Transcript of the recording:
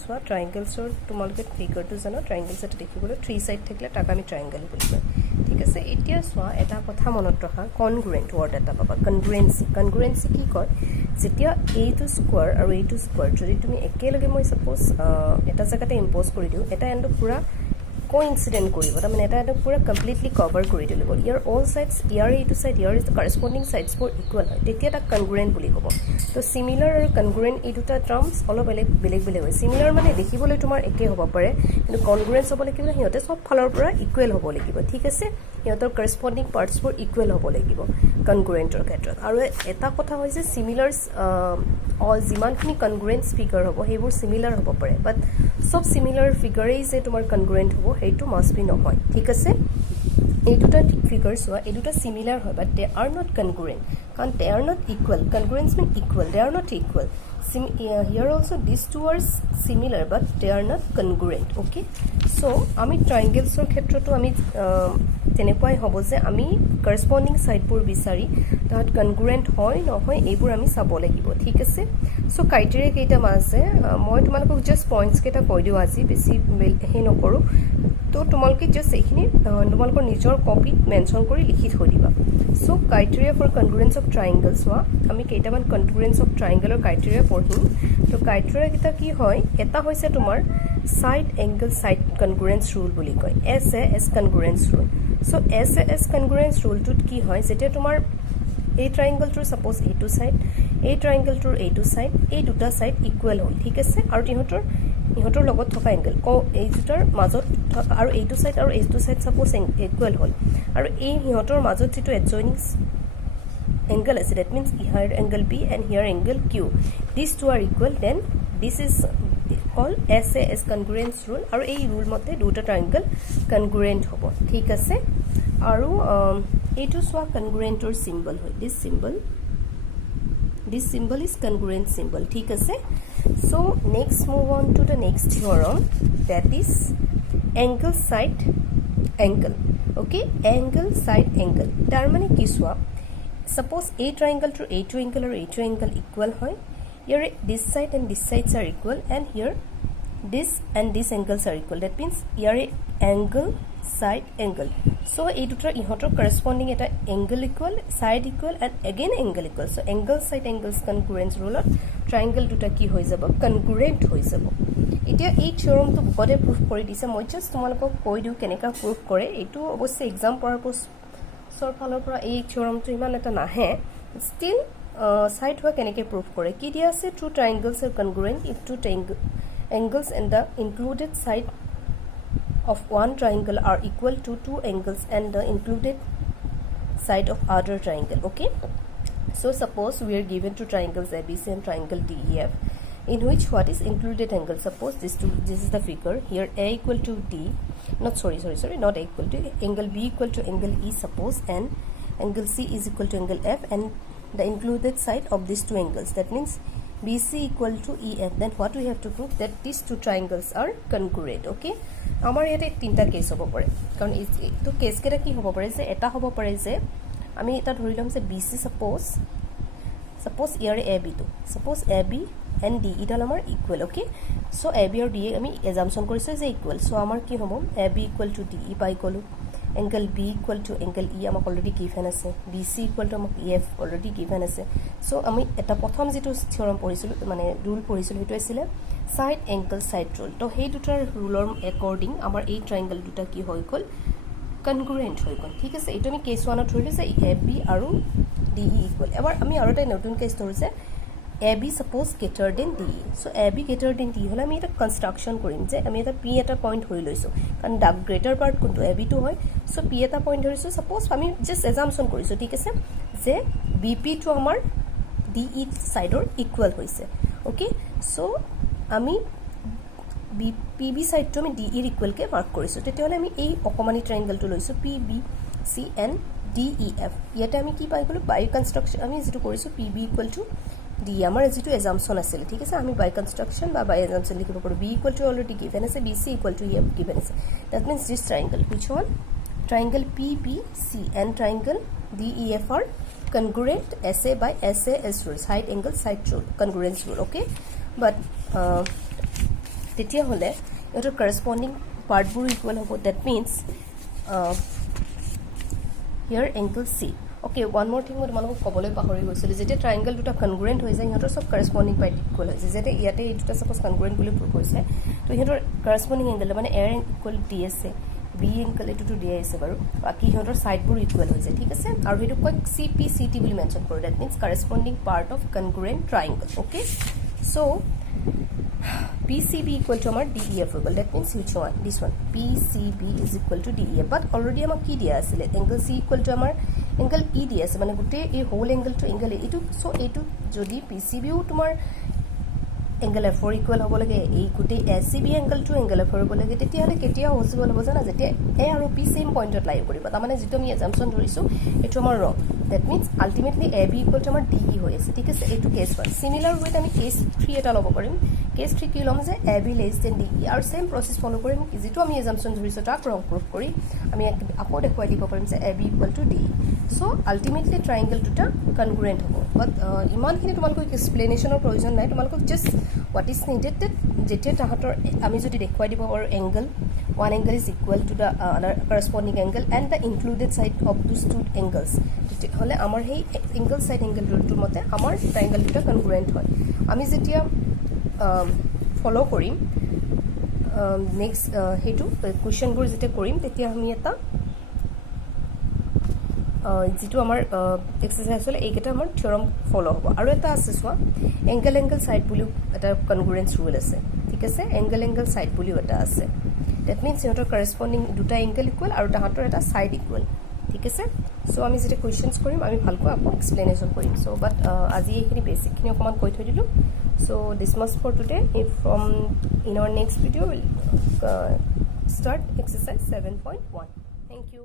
so ট্ৰায়াঙ্গেলসৰ তোমালোকে ফিগাৰটো জানো ট্ৰায়াঙ্গেলস এটা দেখিবলৈ থ্ৰী সাইড থাকিলে তাক আমি ট্ৰায়াঙ্গেল বুলি কয় ঠিক আছে এতিয়া সো এটা কথা মনত ৰখা কনগ্ৰুৱেন্ট ওয়াৰ্ড এটা পাবা কনগ্ৰুৱেন্সি কি কয় যেতিয়া এইটো স্কোয়াৰ আৰু এইটো স্কোয়াৰ যদি তুমি একেলগে মই সাপোজ এটা জায়গাতে ইম্পোজ কৰি দিও এটা এন্ড পুৰা coincident কৰিব মানে এটা পুৰা কমপ্লিটলি কভাৰ কৰি দিলে বল ইয়াৰ অল সাইডস ইয়াৰ এইটো সাইড ইয়াৰ is the corresponding sides for equal হয় তেতিয়া এটা কনগ্ৰুৱেন্ট বুলি ক'ব তো সিমিলাৰ আৰু কনগ্ৰুৱেন্ট এই দুটা টাৰ্মস অলপ বেলেগ হয় সিমিলাৰ মানে দেখিবলৈ তোমাৰ একে হ'ব পাৰে কিন্তু কনগ্ৰুৱেন্স হ'ব লাগিব হিয়তে সব ফালৰ পৰা ইকুৱেল হ'ব লাগিব ঠিক আছে হিয়তৰ কৰেসপন্ডিং পাৰ্টস ফৰ ইকুৱেল হ'ব লাগিব কনগ্ৰুৱেন্টৰ ক্ষেত্ৰত আৰু এটা কথা হৈছে সিমিলাৰস অল যিমানখিনি কনগ্ৰুৱেন্স ফিগাৰ হ'ব হেবোৰ সিমিলাৰ হ'ব পাৰে বাট সব সিমিলাৰ ফিগাৰেই যে তোমাৰ কনগ্ৰুৱেন্ট হ'ব হেইটো মাষ্ট বি নহয় ঠিক আছে এই দুটা ফিগাৰস হোৱা এই দুটা সিমিলাৰ হয় but they are not congruent কাৰণ they are not equal congruence mean equal they are not equal here also these two are similar but they are not congruent okay so আমি ট্ৰায়াঙ্গেলসৰ ক্ষেত্ৰটো আমি তেনেকৈ হ'ব যে আমি কৰেসপন্ডিং সাইডবোৰ বিচাৰি তাত কনগ্ৰুৱেন্ট হয় নহয় এইবোৰ আমি চাব লাগিব ঠিক আছে সো ক্ৰাইটেৰিয়া কেইটা আছে মই তোমালোকক জাস্ট পইণ্টস কেইটা কৈ দিও আজি বেছি হে নকৰো তো তোমালোকে জাস্ট এইখিনি তোমালোকৰ নিজৰ কপিত মেনশন কৰি লিখি থৈ দিবা সো ক্ৰাইটেৰিয়া ফৰ কনগ্ৰুৱেন্স অফ ট্ৰায়াঙ্গেলস হোৱা আমি কেইটামান কনগ্ৰুৱেন্স অফ ট্ৰায়াঙ্গেলৰ ক্ৰাইটেৰিয়া পঢ়িম তো ক্ৰাইটেৰিয়া কেইটা কি হয় এটা হৈছে তোমাৰ সাইড এংগল সাইড কনগ্ৰুৱেন্স ৰুল বুলি কয় SAS কনগ্ৰুৱেন্স ৰুল সো SAS কনগ্ৰুৱেন্স ৰুলটোত কি হয় যেতিয়া তোমাৰ এই ট্ৰায়াঙ্গেলটোৰ সাপোজ এইটো সাইড এই ট্ৰায়াঙ্গেলটোৰ এইটো সাইড এই দুটা সাইড ইকুৱেল হ'ল ঠিক আছে আৰু ইহঁতৰ লগত থকা এংগল এই দুটাৰ মাজত আৰু এইটো সাইড আৰু এইটো সাইড সাপোজ ইকুৱেল হ'ল আৰু এই ইহঁতৰ মাজত যেটো এডজয়নিং angle is that means here angle B and here angle Q these two are equal then this is called SAS congruence rule আৰু এই rule মতে দুটা triangle congruent হ'ব ঠিক আছে আৰু এইটো সোৱা congruentor symbol হয় this symbol is congruent symbol ঠিক আছে so next move on to the next theorem that is angle side angle okay angle side angle তাৰ মানে কি সোৱা suppose a triangle to a triangle or a triangle equal hoy here this side and this sides are equal and here this and these angles are equal that means here angle side angle so ei dutar ihotor corresponding eta angle equal side equal and again angle equal so angle side angles congruence rule triangle duta ki hoy jabo congruent hoy jabo এতিয়া এই থিওৰাম তো বডে proof কৰি দিছে মই just তোমালোকক কৈ দিও কেনেকা প্ৰুফ কৰে এটো অবশ্যই এক্সাম পাৰপজ সৰ ফালৰ পৰা এই থিওৰামটো ইমান এটা নাহে ষ্টিল সাইড হোৱা কেনেকে প্ৰুফ কৰে কি দিয়া আছে two ট্ৰায়াঙ্গেলস are congruent if two angles and the included side of one triangle are equal to two angles and the included side of other triangle okay so suppose we are given two triangles ABC and triangle DEF in which what is included angle suppose this is the figure here A equal to D not sorry not A equal to angle B equal to angle E suppose and angle C is equal to angle F and the included side of these two angles that means BC equal to EF then what we have to prove that these two triangles are congruent okay আমাৰ ইয়াতে তিনটা case হ'ব পাৰে কাৰণ এইটো case কেটা কি হ'ব পাৰে যে এটা হ'ব পাৰে যে আমি এটা ধৰি লম যে BC suppose year AB to suppose AB and D ইডাল আমাৰ ইকুৱেল ওকে সো AB আৰু D আমি assumption কৰিছে যে ইকুৱেল সো আমাৰ কি হ'ব AB equal to DE পাই গলো angle B equal to angle E আমাক অলৰেডি গিভেন আছে BC equal to আমাক EF অলৰেডি গিভেন আছে সো আমি এটা প্ৰথম যেটো থিওৰাম পঢ়িছিল মানে ৰুল পঢ়িছিল হেতু আছিল সাইড এংগল সাইড ৰুল তো সেই দুটাৰ ৰুলৰ একৰ্ডিং আমাৰ এই ট্ৰায়াঙ্গেল দুটা কি হৈ গল কনগ্ৰুৱেন্ট হৈ গল ঠিক আছে এটো আমি কেস 1 ত ধৰিলে যে AB আৰু DE ইকুৱেল এবাৰ আমি আৰু এটা নতুন কেস ধৰিছে AB suppose greater than DE so AB greater than DE হলে আমি এটা কনস্ট্ৰাকশন কৰিম যে আমি এটা P এটা পয়েন্ট হৈ লৈছো কাৰণ দা গ্ৰেটাৰ পাৰ্ট কোনটো AB টো হয় so P এটা পয়েন্ট ধৰিছো suppose আমি জাস্ট assumption কৰিছো ঠিক আছে যে BP টো আমাৰ DE সাইডৰ ইকুৱেল হৈছে ওকে so আমি PB সাইড টো আমি DE ইকুৱেল কে মাৰ্ক কৰিছো তেতিয়াহলে আমি এই অকমানি ট্ৰায়াঙ্গেলটো লৈছো PBC and DEF ইয়াতে আমি কি পাই গলো বাই কনস্ট্ৰাকশন আমি যেটো কৰিছো PB equal to D আমাৰ যেটো assumption আছিল ঠিক আছে আমি বাই কনস্ট্ৰাকশন বা বাই assumption লিখিব পাৰো B equal to already given আছে BC equal to EF given আছে that means this triangle which one triangle PBC and triangle DEF are congruent SA by SAS rule side angle side rule congruence rule okay but তেতিয়া হলে ইহঁতৰ corresponding পাৰ্টবোৰ equal হ'ব that means here angle C okay one more thing মই তোমালোকক ক'বলৈ পাহৰি গৈছিলোঁ যেতিয়া ট্ৰায়াঙ্গল দুটা কনগ্ৰুৱেন্ট হৈ যায় ইহঁতৰ সব corresponding পাৰ্ট ইকুৱেল হৈ যায় যেতে ইয়াতে এই দুটা সাপোজ কনগ্ৰুৱেন্ট বুলি প্ৰুভ হৈছে তো ইহঁতৰ corresponding angle মানে A ইকুৱেল D আছে B angle এটো দিয়া আছে বাৰু বাকি ইহঁতৰ সাইডবোৰ ইকুৱেল হৈ যায় ঠিক আছে আৰু হেতু কয় CPCT বুলি মেনশন কৰে that means corresponding part of congruent triangle okay so PCB equal to our DEF equal that means which one this one PCB is equal to DEF but already our ki dia asile angle C equal to our angle E dia ase mane gote ei whole angle to angle etu so etu jodi PCB u tomar angle F4 equal hobo lage ei gote ACB angle to angle F4 hobo lage tetia hale ketia possible hobo jana jete A aru P same point ot lie koriba ta mane jitu ami assumption dhorisu etu amar wrong that means ultimately AB equal to our DE hoy ase thik ase etu case 1 similar way ami case 3 eta lobo parim case 3 কি লম যে AB less than DE আৰু same process ফলো কৰিম যেটো আমি assumption ধৰিছো তাক ৰং প্ৰুফ কৰি আমি আকৌ দেখুৱাই দিব পাৰিম যে AB equal to DE so ultimately triangle দুটা congruent হ'ব but ইমানখিনি তোমালোকক এক্সপ্লেনেশনৰ প্ৰয়োজন নাই তোমালোকক just what is needed that যেতিয়া তাহাতৰ আমি যদি দেখুৱাই দিব পাৰো angle one angle is equal to the other corresponding angle and the included side of those two angles হলে আমাৰ সেই angle side angle টোৰ মতে আমাৰ triangle দুটা congruent হয় আমি যেতিয়া ফলো কৰিম নেক্সট হেতু কোৱেশ্চনবোৰ যেতিয়া কৰিম তেতিয়া আমি এটা যেটো আমাৰ এক্সাৰসাইজ হলে এইকেটা আমাৰ থিওৰাম ফলো হ'ব আৰু এটা আছে সোৱা এংগল সাইড বুলি এটা কনগ্ৰুৱেন্স ৰুল আছে ঠিক আছে এংগল সাইড বুলি এটা আছে that means ইহঁতৰ corresponding দুটা এংগল ইকুৱেল আৰু তাহাতৰ এটা সাইড ইকুৱেল ঠিক আছে সো আমি যেটা কোৱেশ্চনস কৰিম আমি ভালকৈ আকৌ এক্সপ্লেনেশন কৰিম সো বাট আজি এইখিনি বেসিক খিনি অকমান কৈ থৈ দিলো so this much for today if from in our next video we'll start exercise 7.1 thank you